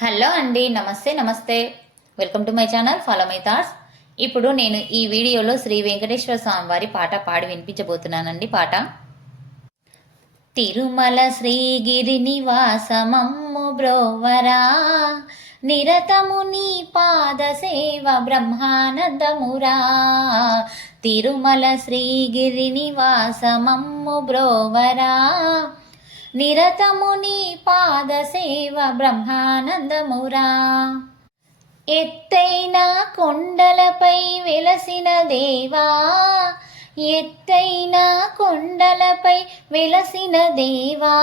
Hello అండి, నమస్తే నమస్తే. Welcome to my channel follow my thoughts. ఇప్పుడు నేను ఈ వీడియోలో శ్రీ వెంకటేశ్వర స్వామి వారి పాట పాడి వినిపించబోతున్నానండి. పాట తిరుమల శ్రీగిరి నివాసమమ్ము బ్రోవరా, నిరతము నీ పాద సేవ బ్రహ్మానందమురా. తిరుమల శ్రీగిరి నివాసమమ్ము బ్రోవరా, నిరతము నీ పాద సేవ బ్రహ్మానందమురా. ఎత్తైన కొండలపై వెలసిన దేవా, ఎత్తైన కొండలపై వెలసిన దేవా,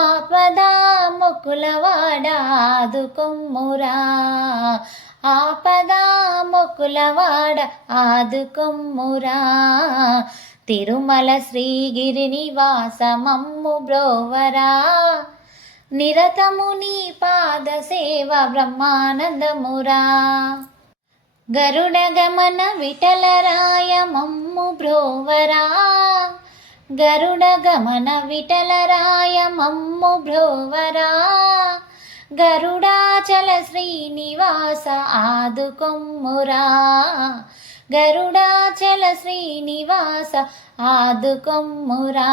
ఆపదా మొక్కులవాడ ఆదుకొమ్మురా, ఆపదా మొక్కులవాడ ఆదుకొమ్మురా. తిరుమల శ్రీగిరి నివాసమమ్ము బ్రోవరా, నిరతము నీ పాద సేవ బ్రహ్మానందమురా. గరుడ గమన విఠలరాయ మమ్ము బ్రోవరా, గరుడ గమన విఠలరాయ మమ్ము బ్రోవరా. గరుడాచల శ్రీనివాస ఆదుకొమ్మురా, గరుడాచల శ్రీనివాస ఆదుకొమ్మురా.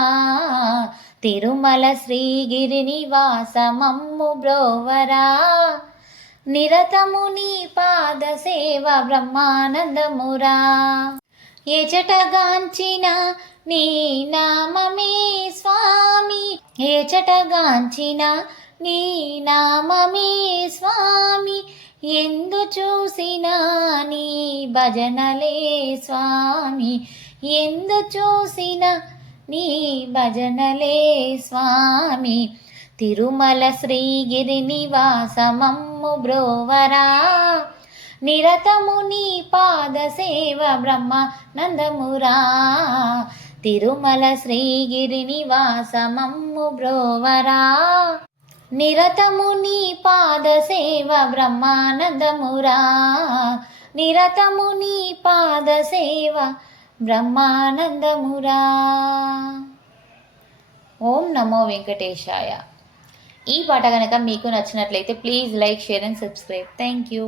తిరుమల శ్రీగిరి నివాసమమ్ము బ్రోవరా, నిరతము నీ పాద సేవ బ్రహ్మానందమురా. ఎచటగాంచిన నీ నామమే స్వామి, ఎచటగాంచిన నీ నామమే స్వామి, ఎందు చూసినా నీ భజనలే స్వామి, ఎందు చూసినా నీ భజనలే స్వామి. తిరుమల శ్రీగిరి నివాసమమ్ము బ్రోవరా, నిరతము నీ పాద సేవ బ్రహ్మానందమురా. తిరుమల శ్రీగిరి నివాసమమ్ము బ్రోవరా, నిరతము నీ పాద సేవ బ్రహ్మానందమురా, నిరతము నీ పాద సేవ బ్రహ్మానందమురా. ఓం నమో వెంకటేశాయ. ఈ పాట కనుక మీకు నచ్చినట్లయితే please like, share and subscribe. Thank you.